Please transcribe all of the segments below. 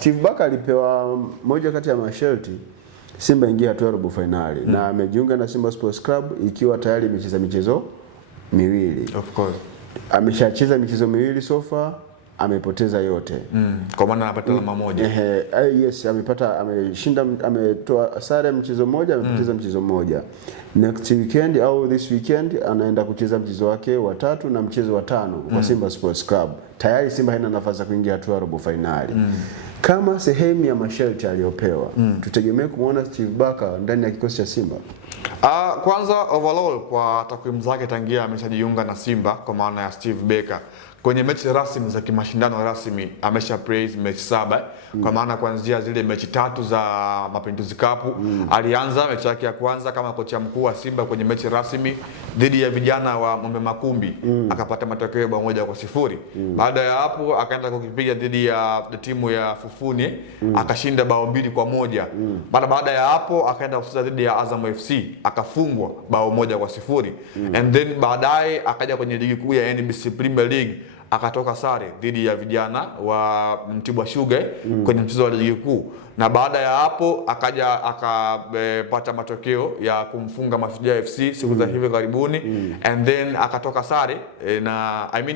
Steve Barker alipewa moja kati ya masharti Simba ingia hatua ya robo finali na amejiunga na Simba Sports Club ikiwa tayari imecheza michezo miwili. Of course. Ameshacheza michezo miwili so far, amepoteza yote. Kwa maana anapata alama moja. Yes, ametoa sare mchezo mmoja, amepoteza mchezo mmoja. Next weekend au this weekend anaenda kucheza mchezo wake wa 3 na mchezo wa 5 kwa Simba Sports Club. Tayari Simba haina nafasi ya kuingia hatua ya robo finali. Kama sehemu ya masharti aliyopewa, tutegemee kumuona Steve Barker ndani ya kikosi cha Simba. Kwanza overall kwa takwimu zake tangia ameshajiunga na Simba kwa maana ya Steve Barker, kwenye mechi rasmi za kimashindano rasmi amesha praise mechi 7 kwa maana kuanzia zile mechi 3 za Mapinduzi Cup. Alianza mechi yake ya kwanza kama kocha mkuu wa Simba kwenye mechi rasmi dhidi ya vijana wa Mwembe Makumbi, akapata matokeo bao 1-0. Baada ya hapo akaenda kukipiga dhidi ya timu ya Fufuni, akashinda bao 2-1. Baada ya hapo akaenda kucheza dhidi ya Azam FC, akafungwa bao 1-0. And then baadaye akaja kwenye ligi kuu ya NBC Premier League, akatoka sare dhidi ya vijana wa Mtibwa Sugar kwenye mchezo wa ligi kuu, na baada ya hapo akaja akapata matokeo ya kumfunga Mashujaa FC siku za hivi karibuni. And then akatoka sare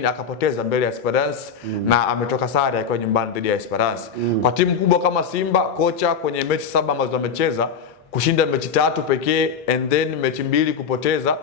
akapoteza mbele ya Esperance na ametoka sare akiwa nyumbani dhidi ya Esperance. Kwa timu kubwa kama Simba, kocha kwenye mechi 7 ambazo amecheza kushinda mechi 3 pekee, and then mechi 2 kupoteza,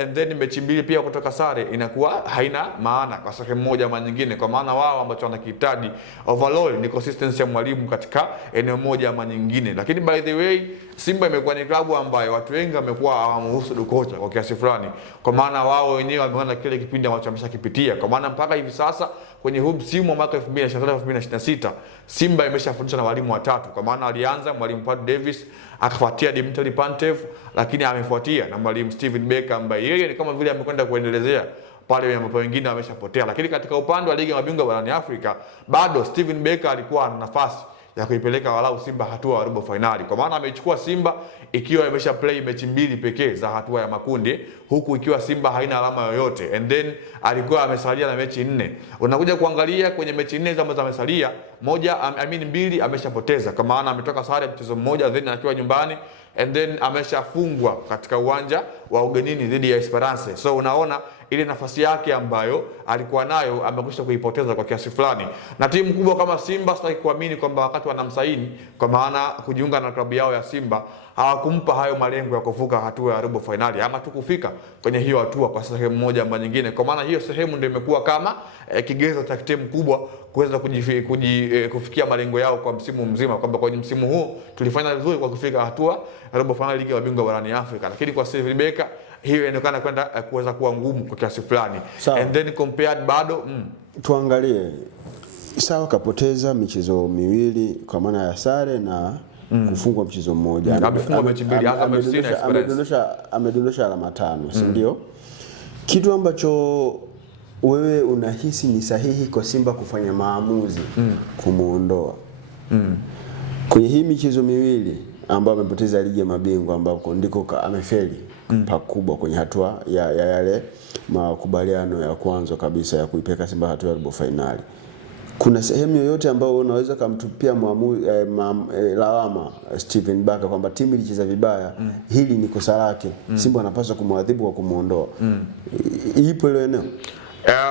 and then mechi 2 pia kutoka sare, inakuwa haina maana kwa sehemu moja ama nyingine, kwa maana wao ambacho wanakihitaji overall ni consistency ya mwalimu katika eneo moja ama nyingine. Lakini by the way, Simba imekuwa ni klabu ambayo watu wengi wamekuwa hawamruhusu kocha kwa kiasi fulani, kwa maana wao wenyewe wameona kile kipindi ambacho ameshakipitia, kwa maana mpaka hivi sasa kwenye huu msimu wa mwaka 2025-2026 Simba imeshafundishwa na walimu watatu, kwa maana alianza mwalimu Pat Davis, akafuatia Dimitri Pantev, lakini amefuatia na mwalimu Steven Barker ambaye yeye ni kama vile amekwenda kuendelezea pale ambapo wengine wameshapotea. Lakini katika upande wa ligi ya mabingwa barani Afrika bado Steven Barker alikuwa na nafasi ya kuipeleka walau Simba hatua ya robo finali, kwa maana amechukua Simba ikiwa imesha play mechi 2 pekee za hatua ya makundi, huku ikiwa Simba haina alama yoyote, and then alikuwa amesalia na mechi 4. Unakuja kuangalia kwenye mechi 4 ambazo amesalia, 2 ameshapoteza, kwa maana ametoka sare mchezo mmoja then akiwa nyumbani, and then ameshafungwa katika uwanja wa ugenini dhidi ya Esperance. So unaona ile nafasi yake ambayo alikuwa nayo amekwisha kuipoteza kwa kiasi fulani. Na timu kubwa kama Simba sitaki kuamini kwamba wakati wanamsaini, kwa maana kujiunga na klabu yao ya Simba, hawakumpa hayo malengo ya kuvuka hatua ya robo finali ama tu kufika kwenye hiyo hatua kwa sehemu moja ama nyingine, kwa maana hiyo sehemu ndio imekuwa kama kigezo cha timu kubwa kuweza kufikia malengo yao kwa msimu mzima, kwamba kwenye msimu huu tulifanya vizuri kwa kufika hatua ya robo finali ligi ya mabingwa barani Afrika. Lakini kwa Steve Barker hiyo inaonekana kwenda kuweza kuwa ngumu kwa kiasi fulani. And then compared bado tuangalie, sawa kapoteza michezo miwili kwa maana ya sare na kufungwa mchezo mmoja. Amefungwa mechi 2 Azam FC na Esperance. Amedondosha alama 5, si ndio? Kitu ambacho wewe unahisi ni sahihi kwa Simba kufanya maamuzi kumuondoa kwenye hii michezo miwili ambayo amepoteza ligi ya mabingwa, ambako ndiko amefeli pakubwa kwenye hatua ya yale makubaliano ya kwanza kabisa ya kuipeka Simba hatua ya robo finali. Kuna sehemu yoyote ambayo unaweza kumtupia lawama Steven Barker kwamba timu ilicheza vibaya, hili ni kosa lake, Simba anapaswa kumwadhibu kwa kumuondoa? Ipo ile eneo?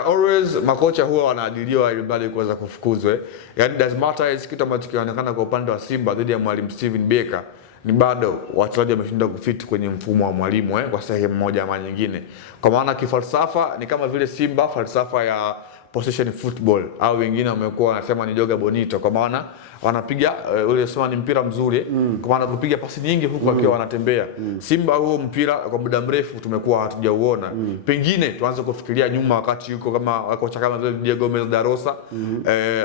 Always makocha huwa wanaadiliwa ili bali kuweza kufukuzwe. Yaani does matter is kitu ambacho kinaonekana kwa upande wa Simba dhidi ya mwalimu Steven Barker ni bado wachezaji wameshinda kufit kwenye mfumo wa mwalimu kwa sehemu moja ama nyingine. Kwa maana kifalsafa ni kama vile Simba falsafa ya possession football, au wengine wamekuwa wanasema ni joga bonito, kwa maana wanapiga ule sema ni mpira mzuri, kwa maana kupiga pasi nyingi huku wakiwa wanatembea. Simba huo mpira kwa muda mrefu tumekuwa hatujauona. Pengine tuanze kufikiria nyuma wakati yuko kama kocha kama vile Diego Gomez da Rosa,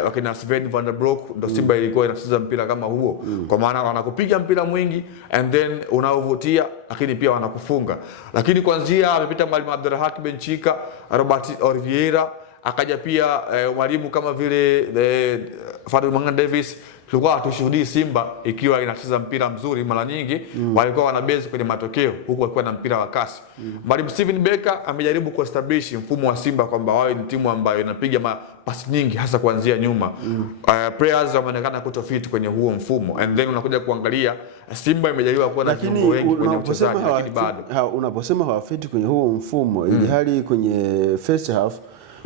wakina Sven van der Broek, ndo Simba ilikuwa inacheza mpira kama huo, kwa maana wanakupiga mpira mwingi and then unaovutia, lakini pia wanakufunga. Lakini kuanzia amepita mwalimu Abdelrahak Benchika, Robert Oliveira, akaja pia mwalimu kama vile Fadlu Mang'ana Davis tulikuwa hatushuhudii Simba ikiwa inacheza mpira mzuri. Mara nyingi walikuwa wanabase kwenye matokeo huku wakiwa na mpira wa kasi. Mwalimu Steven Becker amejaribu kuestablish mfumo wa Simba kwamba wao ni timu ambayo inapiga pasi nyingi hasa kuanzia nyuma. Players wameonekana kutofit kwenye huo mfumo, and then unakuja kuangalia Simba imejaribu kuwa na viungo wengi kwenye uchezaji, lakini bado unaposema hawafiti kwenye huo mfumo ili hali kwenye first half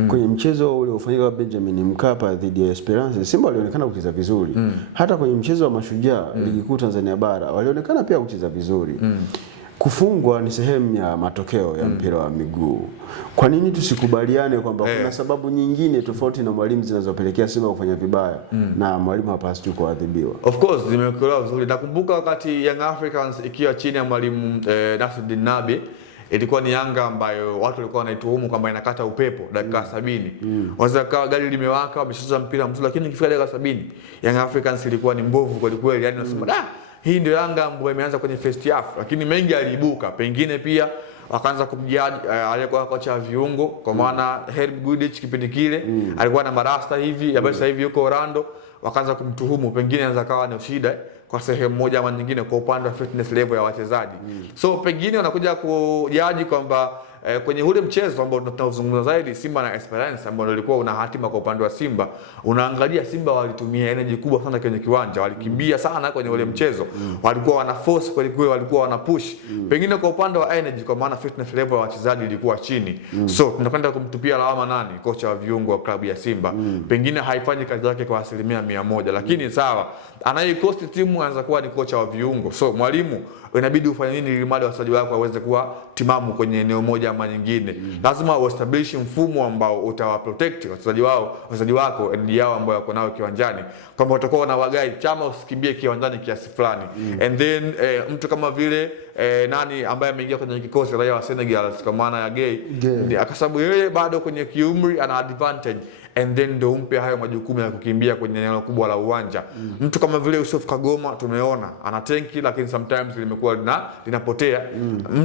kwenye mchezo ule ufanyika Benjamin Mkapa dhidi ya Esperance, Simba walionekana kucheza vizuri. Hata kwenye mchezo wa Mashujaa ligi kuu Tanzania bara walionekana pia kucheza vizuri. Kufungwa ni sehemu ya matokeo ya mpira wa miguu. Kwa nini tusikubaliane kwamba kuna sababu nyingine tofauti na mwalimu zinazopelekea Simba kufanya vibaya na mwalimu hapaswi kuadhibiwa? Of course zimekuelewa vizuri. Nakumbuka wakati Young Africans ikiwa chini ya mwalimu Nasruddin Nabi, ilikuwa ni Yanga ambayo watu walikuwa wanaituhumu kwamba inakata upepo dakika 70. Waweza kawa gari limewaka, wameshacheza mpira mzuri, lakini ikifika dakika 70 Young Africans ilikuwa ni mbovu kweli kweli. Yaani unasema hii ndio Yanga ambayo imeanza kwenye first half, lakini mengi aliibuka. Pengine pia wakaanza kumjaji aliyekuwa kocha wa viungo, kwa maana Herb Goodich kipindi kile alikuwa na marasta hivi, ambaye sasa hivi yuko Orlando, wakaanza kumtuhumu pengine anaweza kawa ni shida kwa sehemu moja ama nyingine kwa upande wa fitness level ya wachezaji. So pengine wanakuja kujaji kwamba kwenye ule mchezo ambao tunazungumza zaidi Simba na Esperance, ambao ulikuwa una hatima kwa upande wa Simba, unaangalia Simba walitumia energy kubwa sana kwenye kiwanja, walikimbia sana kwenye ule mchezo, walikuwa wana force kweli kweli, walikuwa wana push. Pengine kwa upande wa energy, kwa maana fitness level ya wachezaji ilikuwa chini. So tunakwenda kumtupia lawama nani? Kocha wa viungo wa klabu ya Simba. Pengine haifanyi kazi yake kwa 100%, lakini sawa, anayeikosti timu anaweza kuwa ni kocha wa viungo. So mwalimu inabidi ufanye nini ili mali wachezaji wako waweze kuwa timamu kwenye eneo moja ama nyingine. Lazima uestablish mfumo ambao utawaprotect wachezaji wako energy yao ambayo wako nao kiwanjani, kwamba utakuwa na wagai Chama usikimbie kiwanjani kiasi fulani. And then mtu kama vile nani ambaye ameingia kwenye kikosi raia wa Senegal kwa maana ya Gay, akasababu yeye bado kwenye kiumri ana advantage, and then ndo umpe hayo majukumu ya kukimbia kwenye eneo kubwa la uwanja. Mtu kama vile Yusuf Kagoma tumeona ana tenki, lakini sometimes limekuwa linapotea.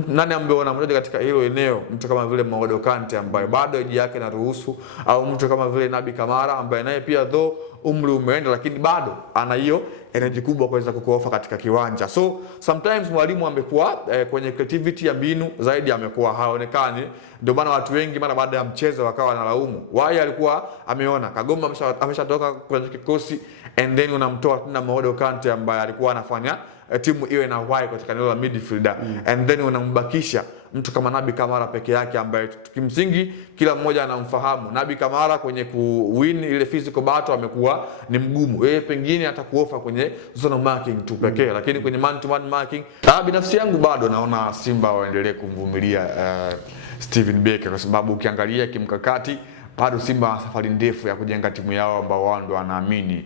Nani ambaye wanamjoja katika hilo eneo? Mtu kama vile Maodo Kante ambaye bado eji yake inaruhusu, au mtu kama vile Nabi Kamara ambaye naye pia though umri umeenda, lakini bado ana hiyo energy kubwa kuweza kukuofa katika kiwanja. So sometimes mwalimu amekuwa kwenye creativity ya mbinu zaidi amekuwa haonekani. Ndio maana watu wengi mara baada ya mchezo wakawa wanalaumu why alikuwa ameona Kagoma ameshatoka kwenye kikosi, and then unamtoa tena Maodo Kante ambaye alikuwa anafanya timu iwe na why katika eneo la midfielder, and then unambakisha mtu kama Nabi Kamara peke yake ambaye kimsingi kila mmoja anamfahamu. Nabi Kamara kwenye kuwin ile physical battle amekuwa ni mgumu. Yeye pengine atakuofa kwenye zone marking tu pekee, lakini kwenye man to man marking, binafsi yangu bado naona Simba waendelee kumvumilia Steven Becker, kwa sababu ukiangalia kimkakati bado Simba safari ndefu ya kujenga timu yao ambao wao ndio wanaamini.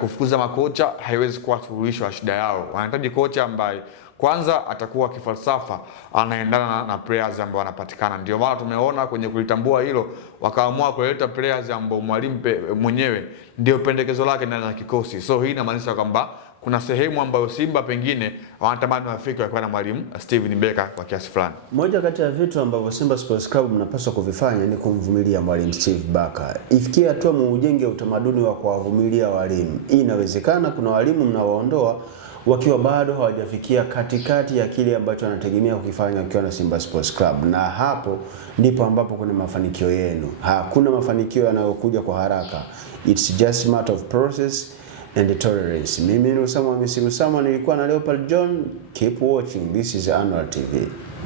Kufukuza makocha haiwezi kuwa suluhisho la shida yao. Wanahitaji kocha ambaye kwanza atakuwa kifalsafa anaendana na players ambao wanapatikana. Ndio maana tumeona kwenye kulitambua hilo wakaamua kuleta players ambao mwalimu mwenyewe ndio pendekezo lake ndani ya kikosi. So hii inamaanisha kwamba kuna sehemu ambayo Simba pengine wanatamani wafike wakiwa na mwalimu Steven Becker kwa kiasi fulani. Moja kati ya vitu ambavyo Simba Sports Club mnapaswa kuvifanya ni kumvumilia mwalimu Steve Becker. Ifikie hatua muujenge utamaduni wa kuwavumilia walimu. Hii inawezekana. Kuna walimu mnawaondoa wakiwa bado hawajafikia katikati ya kile ambacho wanategemea kukifanya wakiwa na Simba Sports Club, na hapo ndipo ambapo kuna mafanikio yenu. Hakuna mafanikio yanayokuja kwa haraka. It's just a matter of process and tolerance. Mimi ni Usama Hamisi Usama, nilikuwa na Leopold John. Keep watching. This is Annual TV.